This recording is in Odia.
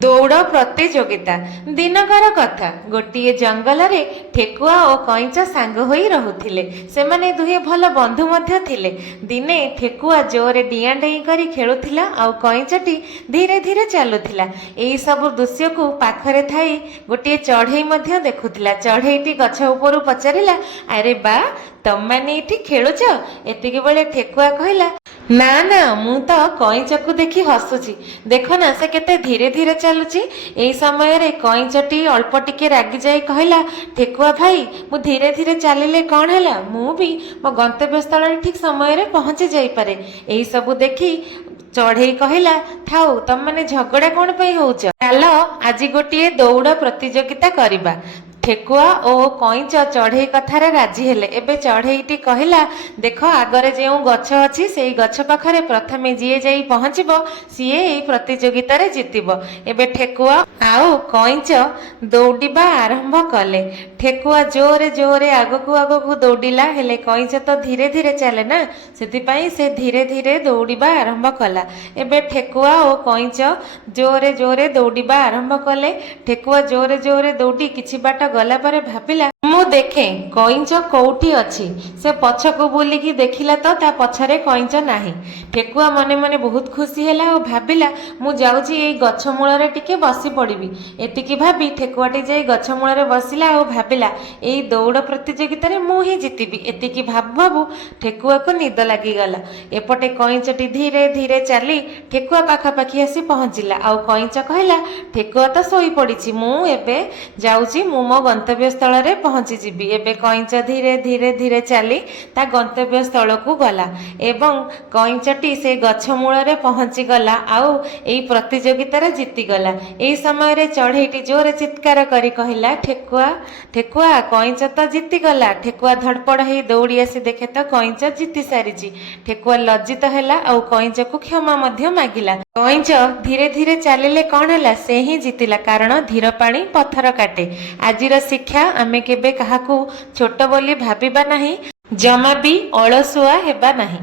ଦୌଡ଼ ପ୍ରତିଯୋଗିତା। ଦିନକର କଥା, ଗୋଟିଏ ଜଙ୍ଗଲରେ ଠେକୁଆ ଓ କଇଁଛ ସାଙ୍ଗ ହୋଇ ରହୁଥିଲେ। ସେମାନେ ଦୁହେଁ ଭଲ ବନ୍ଧୁ ମଧ୍ୟ ଥିଲେ। ଦିନେ ଠେକୁଆ ଜୋରରେ ଡିଆଁ ଡେଇଁ କରି ଖେଳୁଥିଲା ଆଉ କଇଁଛଟି ଧୀରେ ଧୀରେ ଚାଲୁଥିଲା। ଏହି ସବୁ ଦୃଶ୍ୟକୁ ପାଖରେ ଥାଇ ଗୋଟିଏ ଚଢ଼େଇ ମଧ୍ୟ ଦେଖୁଥିଲା। ଚଢ଼େଇଟି ଗଛ ଉପରୁ ପଚାରିଲା, ଆରେ ବା, ତମମାନେ ଏଠି ଖେଳୁଛ? ଏତିକି ବେଳେ ଠେକୁଆ କହିଲା, ନା ନା, ମୁଁ ତ କଇଁଛକୁ ଦେଖି ହସୁଛି। ଦେଖ ନା, ସେ କେତେ ଧୀରେ ଧୀରେ ଚାଲୁଛି। ଏହି ସମୟରେ କଇଁଛଟି ଅଳ୍ପ ଟିକେ ରାଗିଯାଇ କହିଲା, ଠେକୁଆ ଭାଇ, ମୁଁ ଧୀରେ ଧୀରେ ଚାଲିଲେ କ'ଣ ହେଲା? ମୁଁ ବି ମୋ ଗନ୍ତବ୍ୟସ୍ଥଳରେ ଠିକ୍ ସମୟରେ ପହଞ୍ଚି ଯାଇପାରେ। ଏହି ସବୁ ଦେଖି ଚଢ଼େଇ କହିଲା, ଥାଉ, ତମମାନେ ଝଗଡ଼ା କ'ଣ ପାଇଁ ହଉଛ? ଚାଲ ଆଜି ଗୋଟିଏ ଦୌଡ଼ ପ୍ରତିଯୋଗିତା କରିବା। ଠେକୁଆ ଓ କଇଁଛ ଚଢ଼େଇ କଥାରେ ରାଜି ହେଲେ। ଏବେ ଚଢ଼େଇଟି କହିଲା, ଦେଖ, ଆଗରେ ଯେଉଁ ଗଛ ଅଛି ସେଇ ଗଛ ପାଖରେ ପ୍ରଥମେ ଯିଏ ଯାଇ ପହଞ୍ଚିବ ସିଏ ଏହି ପ୍ରତିଯୋଗିତାରେ ଜିତିବ। ଏବେ ଠେକୁଆ ଆଉ କଇଁଛ ଦୌଡ଼ିବା ଆରମ୍ଭ କଲେ। ଠେକୁଆ ଜୋରେ ଜୋରେ ଆଗକୁ ଆଗକୁ ଦୌଡ଼ିଲା, ହେଲେ କଇଁଛ ତ ଧୀରେ ଧୀରେ ଚାଲେ ନା, ସେଥିପାଇଁ ସେ ଧୀରେ ଧୀରେ ଦୌଡ଼ିବା ଆରମ୍ଭ କଲା। ଏବେ ଠେକୁଆ ଓ କଇଁଛ ଜୋରେ ଜୋରେ ଦୌଡ଼ିବା ଆରମ୍ଭ କଲେ। ଠେକୁଆ ଜୋରେ ଜୋରେ ଦୌଡ଼ି କିଛି ବାଟ ଗଲା ପରେ ଭାବିଲା, ମୁଁ ଦେଖେ କଇଁଛ କୋଉଠି ଅଛି। ସେ ପଛକୁ ବୁଲିକି ଦେଖିଲା ତ ତା ପଛରେ କଇଁଛ ନାହିଁ। ଠେକୁଆ ମନେ ମନେ ବହୁତ ଖୁସି ହେଲା ଓ ଭାବିଲା, ମୁଁ ଯାଉଛି ଏଇ ଗଛ ମୂଳରେ ଟିକେ ବସି ପଡ଼ିବି। ଏତିକି ଭାବି ଠେକୁଆଟି ଯାଇ ଗଛ ମୂଳରେ ବସିଲା ଓ ଭାବିଲା, ଏଇ ଦୌଡ଼ ପ୍ରତିଯୋଗିତାରେ ମୁଁ ହିଁ ଜିତିବି। ଏତିକି ଭାବୁ ଭାବୁ ଠେକୁଆକୁ ନିଦ ଲାଗିଗଲା। ଏପଟେ କଇଁଛଟି ଧୀରେ ଧୀରେ ଚାଲି ଠେକୁଆ ପାଖାପାଖି ଆସି ପହଞ୍ଚିଲା। ଆଉ କଇଁଛ କହିଲା, ଠେକୁଆ ତ ଶୋଇପଡ଼ିଛି, ମୁଁ ଏବେ ଯାଉଛି, ମୁଁ ମୋ ଗନ୍ତବ୍ୟ ସ୍ଥଳରେ ପହଞ୍ଚିଯିବି। ଏବେ କଇଁଛ ଧୀରେ ଧୀରେ ଧୀରେ ଚାଲି ତା ଗନ୍ତବ୍ୟ ସ୍ଥଳକୁ ଗଲା ଏବଂ କଇଁଛଟି ସେ ଗଛ ମୂଳରେ ପହଞ୍ଚିଗଲା ଆଉ ଏହି ପ୍ରତିଯୋଗିତାରେ ଜିତିଗଲା। ଏହି ସମୟରେ ଚଢ଼େଇଟି ଜୋରେ ଚିତ୍କାର କରି କହିଲା, ଠେକୁଆ, ଠେକୁଆ, କଇଁଛ ତ ଜିତିଗଲା। ଠେକୁଆ ଧଡ଼ପଡ଼ ହେଇ ଦୌଡ଼ି ଆସି ଦେଖେ ତ କଇଁଛ ଜିତି ସାରିଛି। ଠେକୁଆ ଲଜ୍ଜିତ ହେଲା ଆଉ କଇଁଛକୁ କ୍ଷମା ମଧ୍ୟ ମାଗିଲା। କଇଁଛ ଧୀରେ ଧୀରେ ଚାଲିଲେ କ'ଣ ହେଲା? ସେ ହିଁ ଜିତିଲା, କାରଣ ଧୀର ପାଣି ପଥର କାଟେ। ଆଜିର ଶିକ୍ଷା, ଆମେ କେବେ କାହାକୁ ଛୋଟ ବୋଲି ଭାବିବା ନାହିଁ, ଜମା ବି ଅଳସୁଆ ହେବା ନାହିଁ।